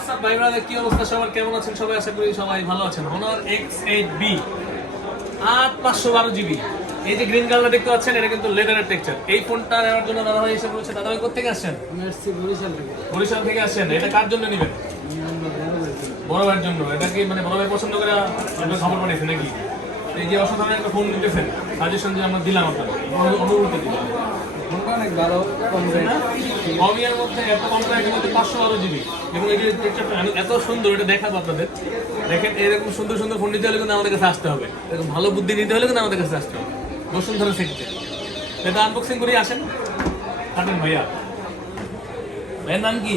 WhatsApp ভাই brother, কি অবস্থা সবার, কেমন আছেন সবাই? আশা করি সবাই ভালো আছেন। Honor X8B 8512 জিবি, এই যে গ্রিন কালার দেখতে পাচ্ছেন, এটা কিন্তু লেদারের টেক্সচার। এই ফোনটা নেওয়ার জন্য দাদা ভাই এসে বলছে। দাদা ভাই কোথা থেকে আসছেন? বরিশাল থেকে আসছেন। এটা কার জন্য নেবেন? বড় ভাইয়ের জন্য। এটা কি মানে বড় ভাই পছন্দ করে আপনার খবর পাঠিয়েছে নাকি? এই যে অসাধারণ একটা ফোন নিতেছেন, সাজেশন যে আমরা দিলাম আপনার অনুভূতি দিলাম। ফোনটা অনেক ভালো, কম কমিয়ার মধ্যে এত কম প্রাইসের মধ্যে 512 জিবি, এবং এই যে টেক্সচারটা এত সুন্দর, এটা দেখাবো আপনাদের। দেখেন এরকম সুন্দর সুন্দর ফোন নিতে হলে কিন্তু আমাদের কাছে আসতে হবে, এরকম ভালো বুদ্ধি নিতে হলে কিন্তু আমাদের কাছে আসতে হবে। বসুন্ধরা সেক্টরে এটা আনবক্সিং করি, আসেন থাকেন ভাইয়া। ভাইয়ের নাম কি?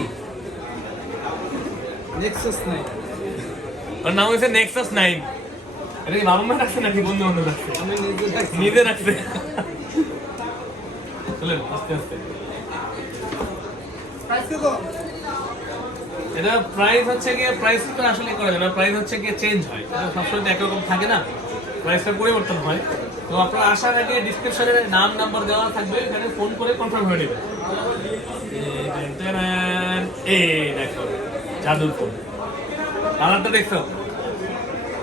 নেক্সাস 9। ওর নাম হচ্ছে নেক্সাস 9। এটা কি বাবা মা রাখছে নাকি বন্ধু বান্ধব রাখছে? আমি নিজে রাখছে। চলেন আস্তে আস্তে। এটা প্রাইস হচ্ছে গিয়ে, প্রাইসটা আসলে করা যায় না, প্রাইস হচ্ছে গিয়ে চেঞ্জ হয়, এটা সবসময় একরকম থাকে না, প্রাইসটা পরিবর্তন হয়। তো আপনারা আসার আগে ডিসক্রিপশনে নাম নাম্বার দেওয়া থাকবে, এখানে ফোন করে কনফার্ম হয়ে নেবেন। এই দেখো জাদুর ফোন, কালারটা দেখছো?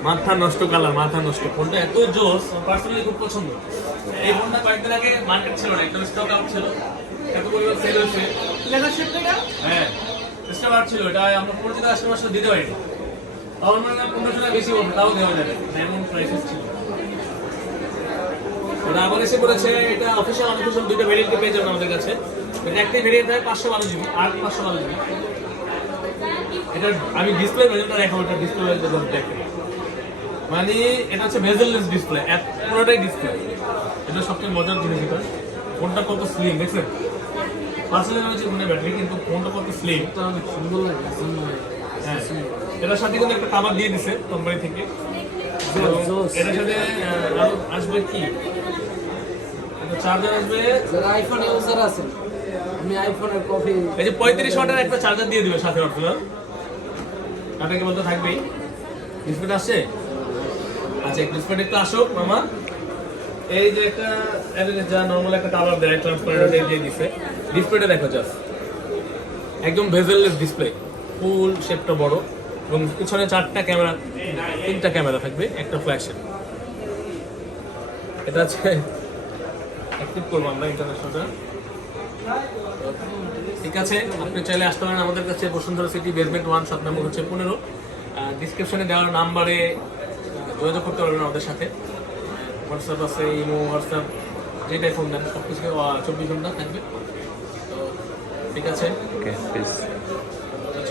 মাথা নষ্ট কালার, মাথা নষ্ট। ফোনটা এত জোস, পার্সোনালি খুব পছন্দ। এই ফোনটা কয়েকদিন আগে মার্কেট ছিল না, একদম স্টক আউট ছিল, এত পরিমাণ সেল হয়েছে। হ্যাঁ স্টক আউট ছিল, এটা আমরা পরিচিত আশেপাশে দিতে পারিনি। আমার মনে হয় 1500 টাকা বেশি বলবো, তাও দেওয়া যাবে, এমন প্রাইসেস ছিল। ওটা আবার এসে পড়েছে, এটা অফিসিয়াল অনঅফিসিয়াল দুইটা ভেরিয়েন্টে পেয়ে যাবেন আমাদের কাছে। এটা একটাই ভেরিয়েন্ট হয় 512 জিবি, আর 512 জিবি। এটা আমি ডিসপ্লে ভেরিয়েন্টটা দেখাবো, এটা ডিসপ্লে দেখেন, মানে এটা হচ্ছে বেজেললেস ডিসপ্লে, পুরোটাই ডিসপ্লে। এটা সবচেয়ে মজার জিনিস। এটা ফোনটা কত স্লিম দেখছেন, পার্সোনালি হচ্ছে ফোনের ব্যাটারি, কিন্তু ফোনটা কত স্লিম, অনেক সুন্দর লাগে। হ্যাঁ। এটার সাথে কিন্তু একটা কভার দিয়ে দিছে কোম্পানি থেকে। এটার সাথে আরো আসবে কি, চার্জার আসবে। যারা আইফোন ইউজার আছেন, আমি আইফোনের কপি, এই যে 35 ওয়াটের একটা চার্জার দিয়ে দিবে সাথে, অর্থনাল কাটা কেবল তো থাকবেই। ডিসপ্লে আসছে, আচ্ছা ডিসপ্লে একটু আসুক মামা। এই যে একটা যা নরমাল একটা কালার দেয়, ট্রান্সপারেন্ট দিয়ে দিছে। ডিসপ্লেটা দেখো জাস্ট, একদম ভেজেললেস ডিসপ্লে, ফুল শেপটা বড়, এবং পিছনে 4টা ক্যামেরা, 3টা ক্যামেরা থাকবে, একটা ফ্ল্যাশের। এটা হচ্ছে অ্যাক্টিভ করবো আমরা ইন্টারন্যাশনালটা। ঠিক আছে, আপনি চাইলে আসতে পারেন আমাদের কাছে, Bashundhara city basement 1, shop number হচ্ছে 15। ডিসক্রিপশনে দেওয়ার নাম্বারে যোগাযোগ করতে পারবেন আমাদের সাথে। হোয়াটসঅ্যাপ আছে, ইমো, হোয়াটসঅ্যাপ, যেটাই ফোন দেন সব কিছু 24 ঘন্টা থাকবে। তো ঠিক আছে, Okay, peace.